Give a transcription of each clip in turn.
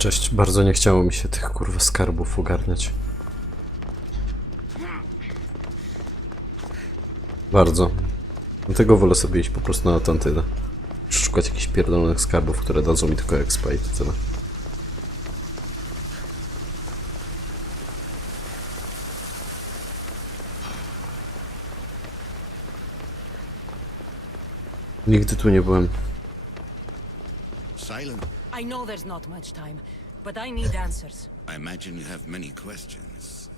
Cześć, bardzo nie chciało mi się tych kurwa skarbów ogarniać. Bardzo. Dlatego wolę sobie iść po prostu na Atlantydę. Szukać jakichś pierdolonych skarbów, które dadzą mi tylko expa i to tyle. Nigdy tu nie byłem. Silent. I know there's not much time, but I need answers. I imagine you have many questions.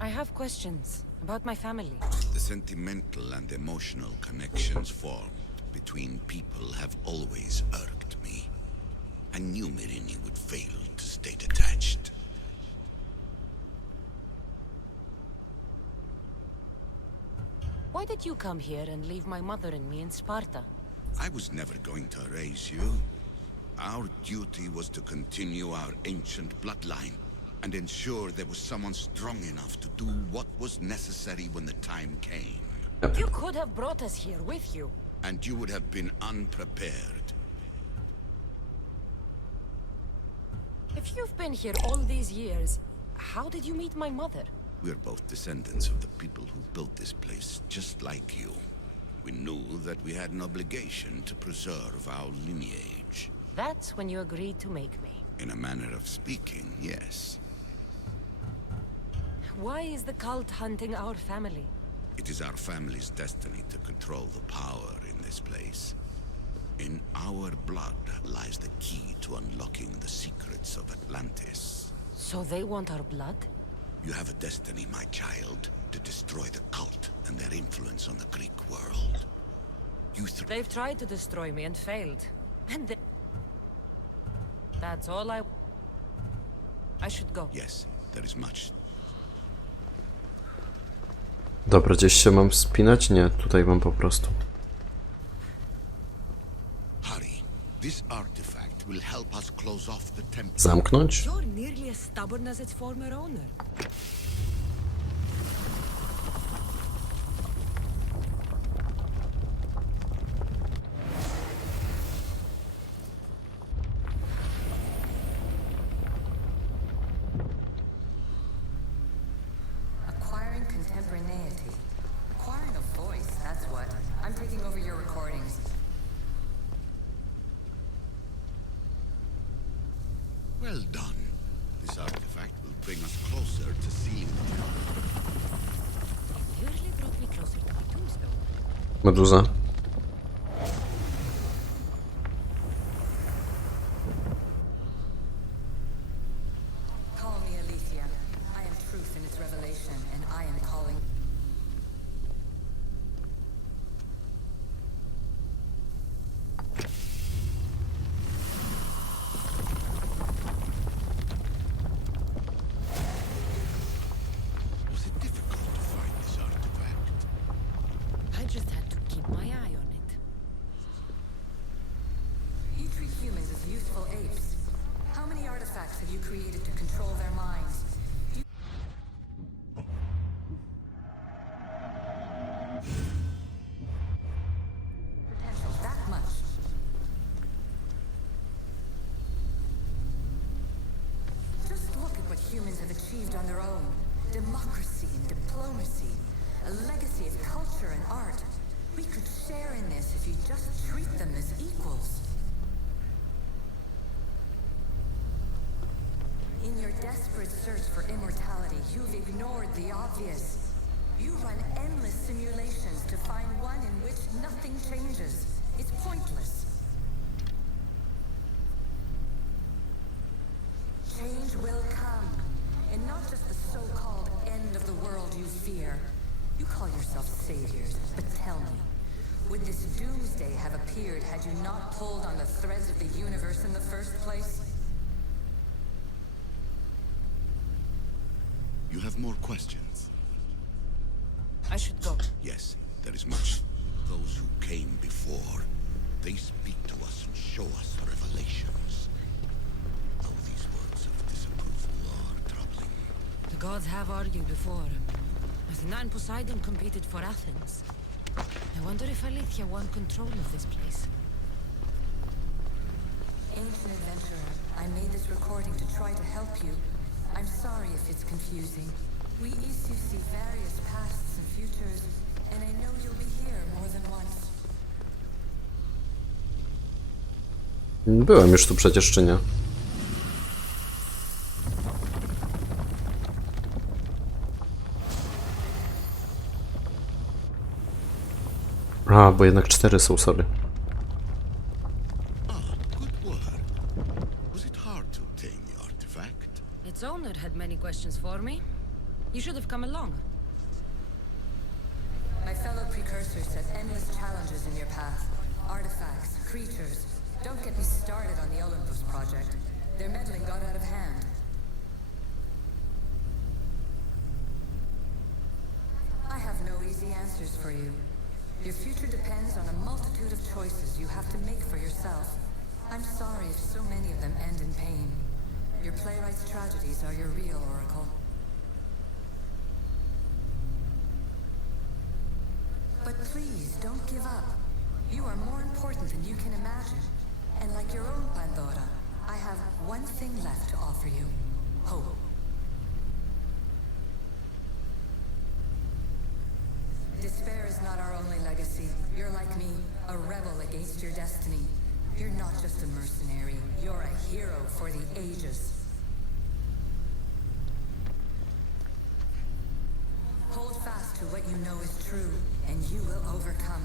I have questions about my family. The sentimental and emotional connections formed between people have always irked me. I knew Mirini would fail to stay detached. Why did you come here and leave my mother and me in Sparta? I was never going to erase you. Our duty was to continue our ancient bloodline and ensure there was someone strong enough to do what was necessary when the time came. You could have brought us here with you. And you would have been unprepared. If you've been here all these years, how did you meet my mother? We're both descendants of the people who built this place, just like you. We knew that we had an obligation to preserve our lineage. That's when you agreed to make me. In a manner of speaking, yes. Why is the cult hunting our family? It is our family's destiny to control the power in this place. In our blood lies the key to unlocking the secrets of Atlantis. So they want our blood? You have a destiny, my child, to destroy the cult and their influence on the Greek world. They've tried to destroy me and failed. And they... That's all I should go. Yes, there is much. Dobra, gdzieś się mam wspinać? Nie, tutaj mam po prostu. Hurry. This artifact will help us close off the temple. Zamknąć? You're nearly as stubborn as its former owner. Acquiring contemporaneity. Acquiring a voice, that's what. I'm taking over your recordings. Well done. This artifact will bring us closer to seeing the temple. You nearly brought me closer to my tombstone. Meduza. Call me Alicia. I am truth in its revelation, and I am calling... Was it difficult to find this artifact? I just had to keep my eye on it. You treat humans as useful apes. How many artifacts have you created to control their minds? Potential that much. Just look at what humans have achieved on their own. Democracy and diplomacy. A legacy of culture and art. We could share in this if you just treat them as equals. In your desperate search for immortality, you've ignored the obvious. You run endless simulations to find one in which nothing changes. It's pointless. Change will come, and not just the so-called end of the world you fear. You call yourself saviors, but tell me, would this doomsday have appeared had you not pulled on the threads of the universe in the first place? You have more questions? I should go. Yes, there is much. Those who came before, they speak to us and show us revelations. Though these words of disapproval are troubling. The gods have argued before. Athena and Poseidon competed for Athens. I wonder if Alethea won control of this place. In ancient adventurer. I made this recording to try to help you. I'm sorry if it's confusing. We each see various pasts and futures, and I know you'll be here more than once. Byłem już tu przecież, czy nie? A, bo jednak 4 są, sorry. Good work. Was it hard to obtain the artifact? Its owner had many questions for me. You should have come along. My fellow precursors set endless challenges in your path. Artifacts, creatures. Don't get me started on the Olympus project. Their meddling got out of hand. I have no easy answers for you. Your future depends on a multitude of choices you have to make for yourself. I'm sorry if so many of them end in pain. Your playwright's tragedies are your real oracle. But please, don't give up. You are more important than you can imagine. And like your own Pandora, I have one thing left to offer you. Hope. Despair is not our only legacy. You're like me, a rebel against your destiny. You're not just a mercenary, you're a hero for the ages. Hold fast to what you know is true, and you will overcome.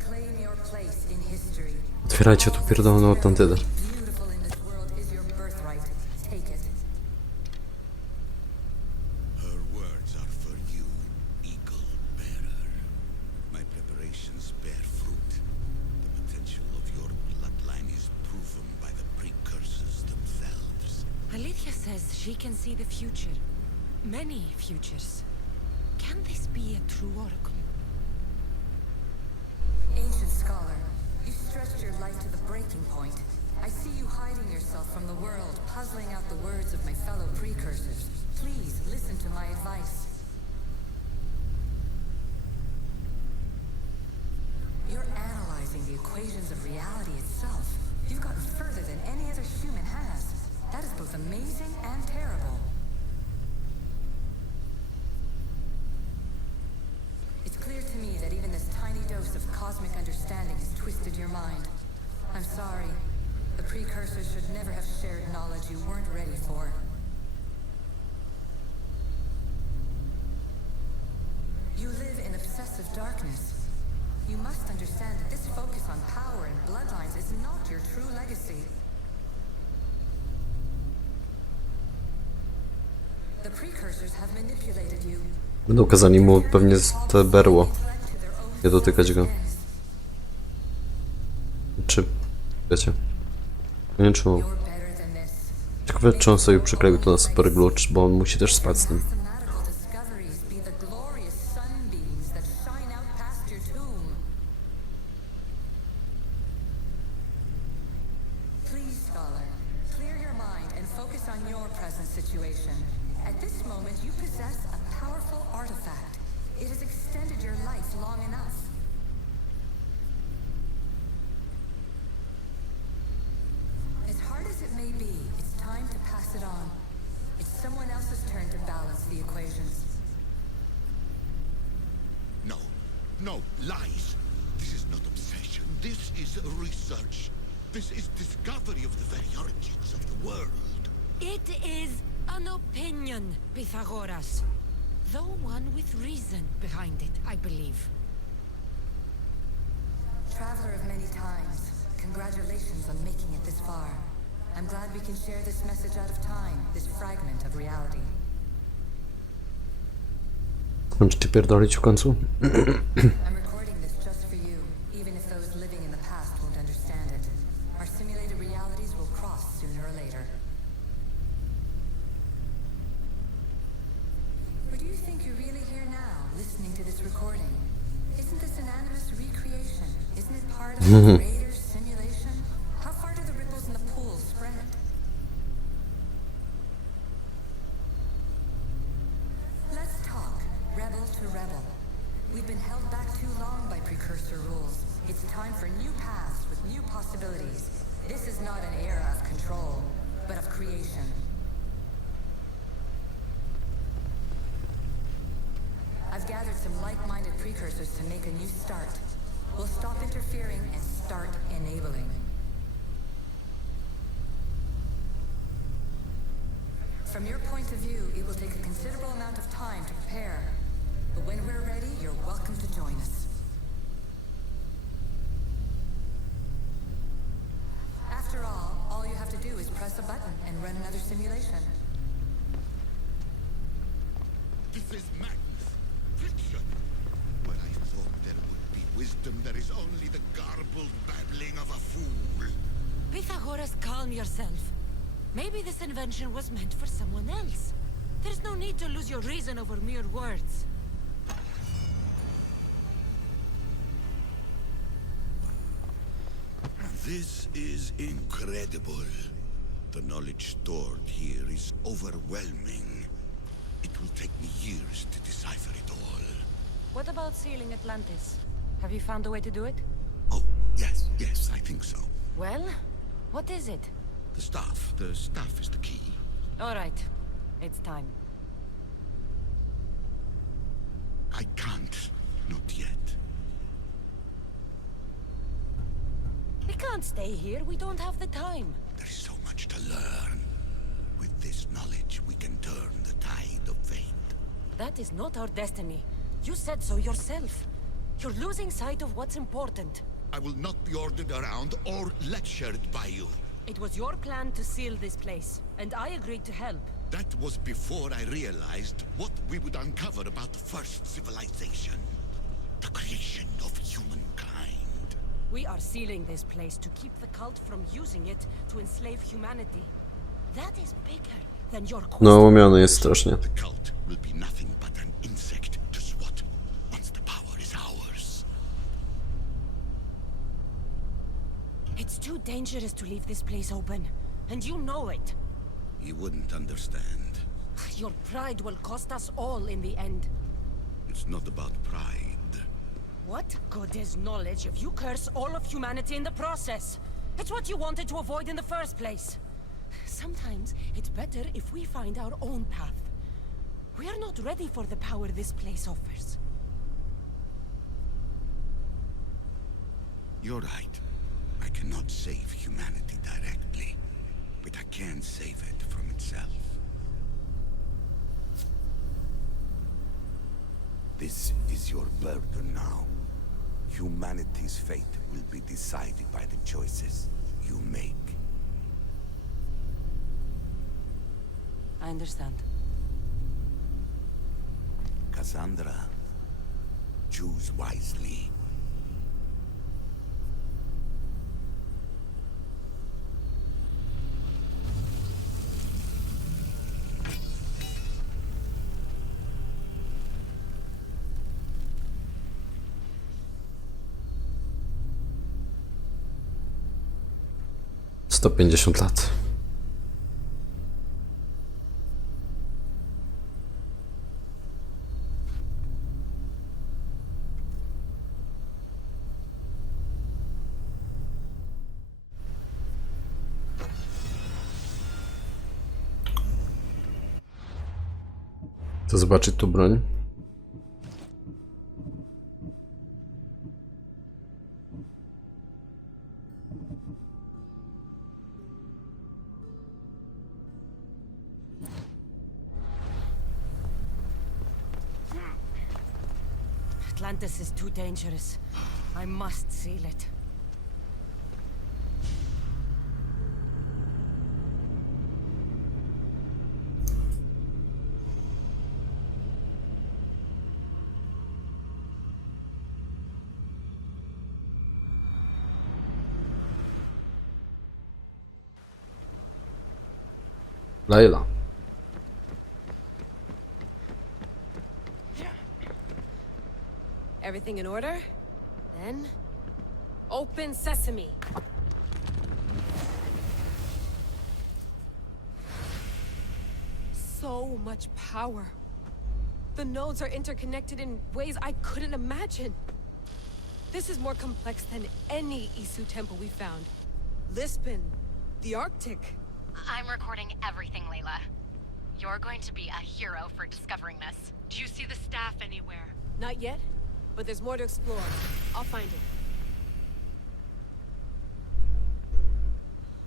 Claim your place in history. Otwierajcie tu pierdoloną Atlantydę. Beautiful in this world is your birthright. Take it. Her words are for you, eagle bearer. My preparations bear fruit. The potential of your bloodline is proven by the precursors themselves. Alithia says she can see the future. Many futures. Can this be a true oracle? Ancient scholar, you stretched your life to the breaking point. I see you hiding yourself from the world, puzzling out the words of my fellow precursors. Please listen to my advice. You're analyzing the equations of reality itself. You've gotten further than any other human has. That is both amazing and terrible. It's clear to me that even this tiny dose of cosmic understanding has twisted your mind. I'm sorry. The precursors should never have shared knowledge you weren't ready for. You live in obsessive darkness. You must understand that this focus on power and bloodlines is not your true legacy. The precursors have manipulated you. Będą kazali mu pewnie te berło. Nie dotykać go. Czy... wiecie? Nie wiem czemu. Ciekawe, czy on sobie przykleił to na super glue, bo on musi też spać z tym. No, lies. This is not obsession. This is research. This is discovery of the very origins of the world. It is an opinion, Pitagoras. Though one with reason behind it, I believe. Traveler of many times, congratulations on making it this far. I'm glad we can share this message out of time, this fragment of reality. Kończycie pierdolić w końcu? I'm recording this just for you, even if those living in the past won't understand it. Our simulated realities will cross sooner or later. Or do you think you're really here now, listening to this recording? Isn't this an animus recreation? Isn't it part of a greater simulation? How far do the ripples in the pool spread? Let's talk, rebel to rebel. We've been held back too long by precursor rule. time for new paths with new possibilities. This is not an era of control, but of creation. I've gathered some like-minded precursors to make a new start. We'll stop interfering and start enabling. From your point of view, it will take a considerable amount of time to prepare. But when we're ready, you're welcome to join us. After all you have to do is press a button and run another simulation. This is madness. Fiction. Where I thought there would be wisdom, there is only the garbled babbling of a fool. Pitagoras, calm yourself. Maybe this invention was meant for someone else. There's no need to lose your reason over mere words. This is incredible. The knowledge stored here is overwhelming. It will take me years to decipher it all. What about sealing Atlantis? Have you found a way to do it? Oh, yes, I think so. Well, what is it? The staff is the key. All right, it's time. I can't, not yet. We can't stay here, we don't have the time. There's so much to learn. With this knowledge, we can turn the tide of fate. That is not our destiny. You said so yourself. You're losing sight of what's important. I will not be ordered around or lectured by you. It was your plan to seal this place, and I agreed to help. That was before I realized what we would uncover about the first civilization. The creation of humankind. We are sealing this place to keep the cult from using it to enslave humanity. That is bigger than your quest. No, łomiany jest strasznie. The cult will be nothing but an insect to swat once the power is ours. It's too dangerous to leave this place open, and you know it. You wouldn't understand. Your pride will cost us all in the end. It's not about pride. What good is knowledge if you curse all of humanity in the process? It's what you wanted to avoid in the first place. Sometimes it's better if we find our own path. We are not ready for the power this place offers. You're right. I cannot save humanity directly, but I can save it from itself. This is your burden now. Humanity's fate will be decided by the choices you make. I understand. Cassandra, choose wisely. Sto 150 lat. Chcę zobaczyć tu broń. Atlantis is too dangerous. I must seal it. Layla. Everything in order? Then, open sesame. So much power. The nodes are interconnected in ways I couldn't imagine. This is more complex than any Isu temple we found. Lisbon, the Arctic. I'm recording everything, Layla. You're going to be a hero for discovering this. Do you see the staff anywhere? Not yet, but there's more to explore. I'll find it.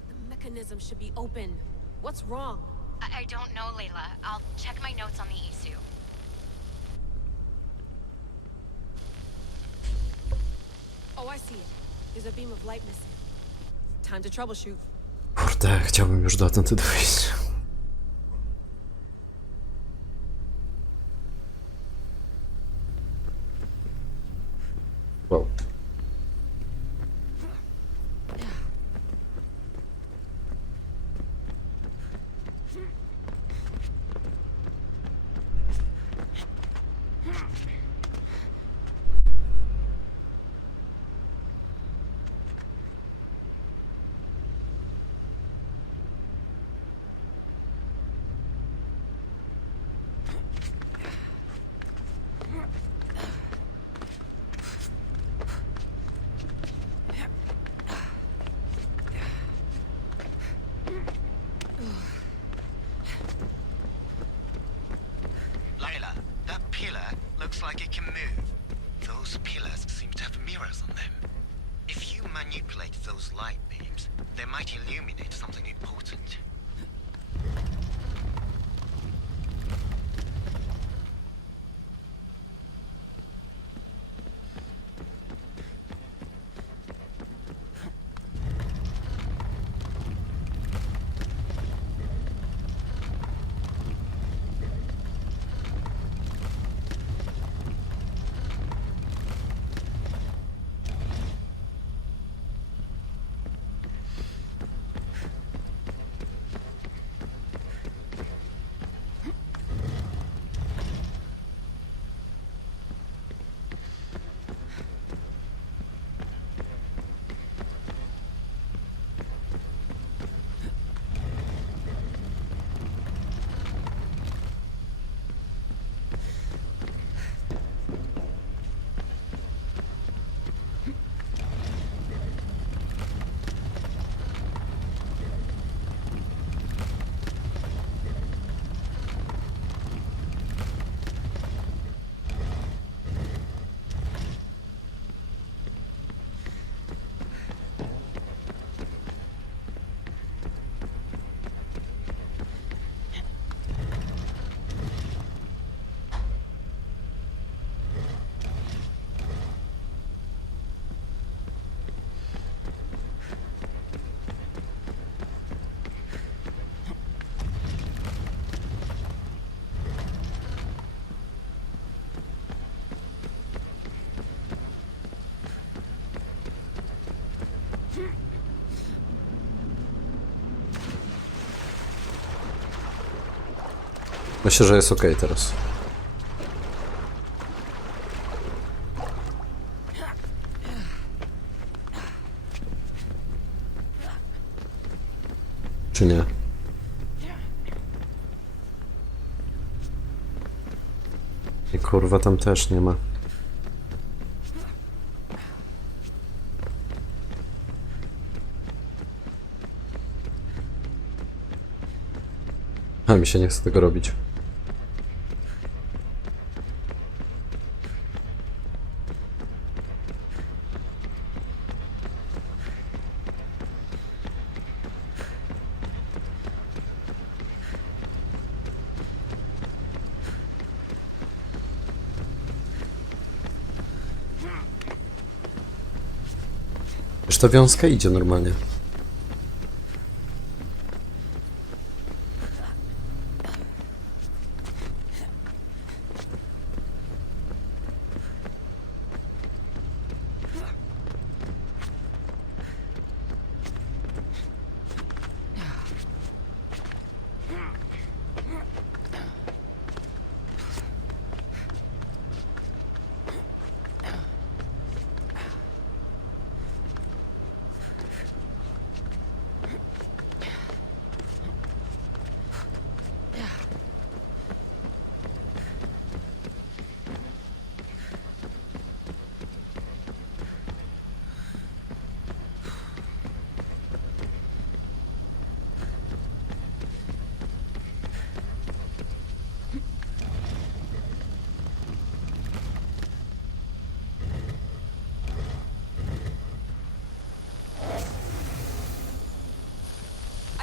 The mechanism should be open. What's wrong? I don't know, Layla. I'll check my notes on the Isu. Oh, I see it. There's a beam of light missing. Time to troubleshoot. Kurde, chciałbym już do Atenty dojść. Wow. Layla, that pillar looks like it can move. Those pillars seem to have mirrors on them. If you manipulate those light beams, they might illuminate something important. Myślę, że jest okej teraz. Czy nie? I kurwa, tam też nie ma. A mi się nie chce tego robić. Już ta wiązka idzie normalnie.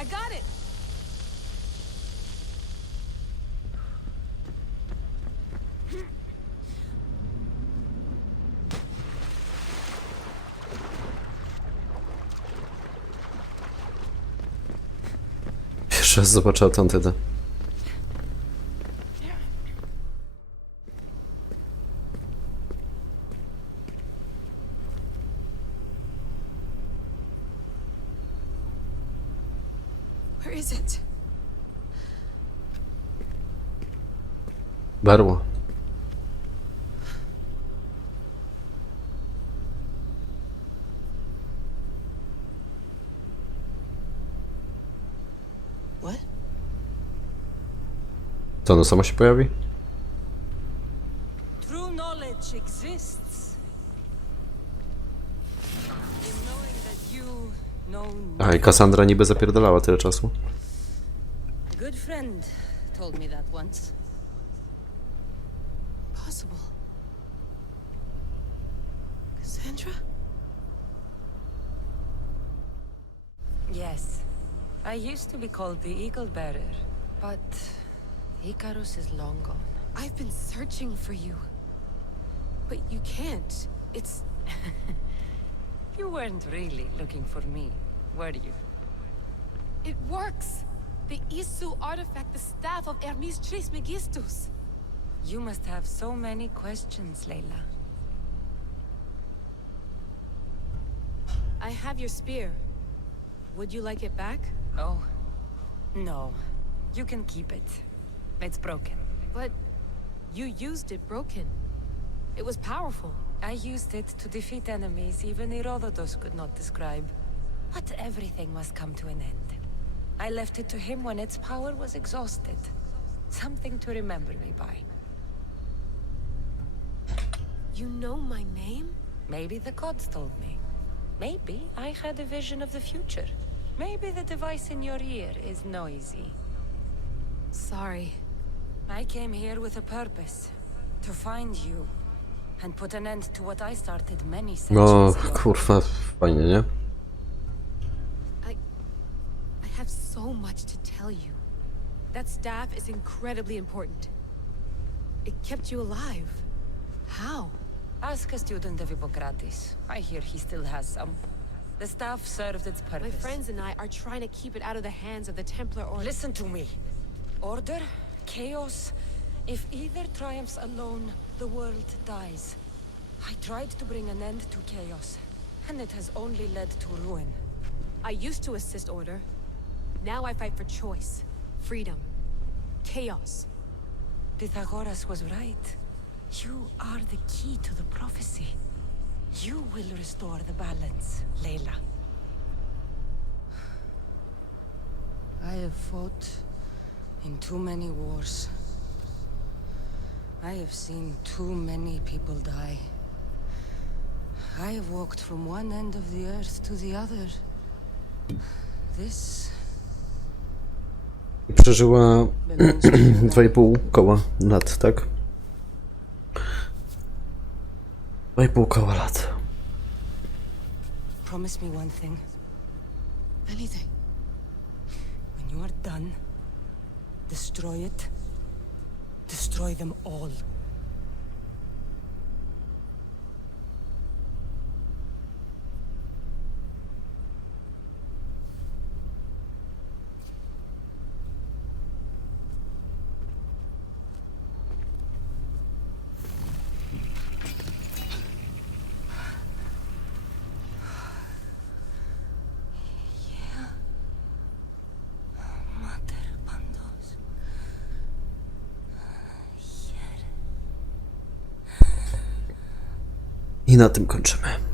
got it. Jeszcze raz zobaczę Atlantydę. Where is it? Berło. What? To ono samo się pojawi? True knowledge exists in knowing that you know A i Cassandra niby zapierdalała tyle czasu. A good friend told me that once. Possible. Cassandra? Yes. I used to be called the Eagle Bearer, but Icarus is long gone. I've been searching for you. But you can't. It's... You weren't really looking for me, were you? It works! The Isu artifact, the staff of Hermes Trismegistus. You must have so many questions, Layla. I have your spear. Would you like it back? Oh, no. You can keep it. It's broken. But you used it broken. It was powerful. I used it to defeat enemies even Herodotus could not describe. But everything must come to an end. I left it to him when its power was exhausted. Something to remember me by. You know my name? Maybe the gods told me. Maybe I had a vision of the future. Maybe the device in your ear is noisy. Sorry. I came here with a purpose. To find you. And put an end to what I started many No, centuries ago. kurwa, fajnie, nie? I have so much to tell you. That staff is incredibly important. It kept you alive. How? Ask a student of Hippocrates. I hear he still has some. The staff served its purpose. My friends and I are trying to keep it out of the hands of the Templar Order. Listen to me. Order, chaos. If either triumphs alone, the world dies. I tried to bring an end to chaos, and it has only led to ruin. I used to assist Order. Now I fight for choice, freedom, chaos. Pitagoras was right. You are the key to the prophecy. You will restore the balance, Layla. I have fought in too many wars. I have seen too many people die. I have walked from one end of the earth to the other. This Przeżyła belongs to you. 2,5 koła lat, tak? 2,5 koła lat. Promise me one thing. Anything. When you are done, destroy it. Destroy them all. I na tym kończymy.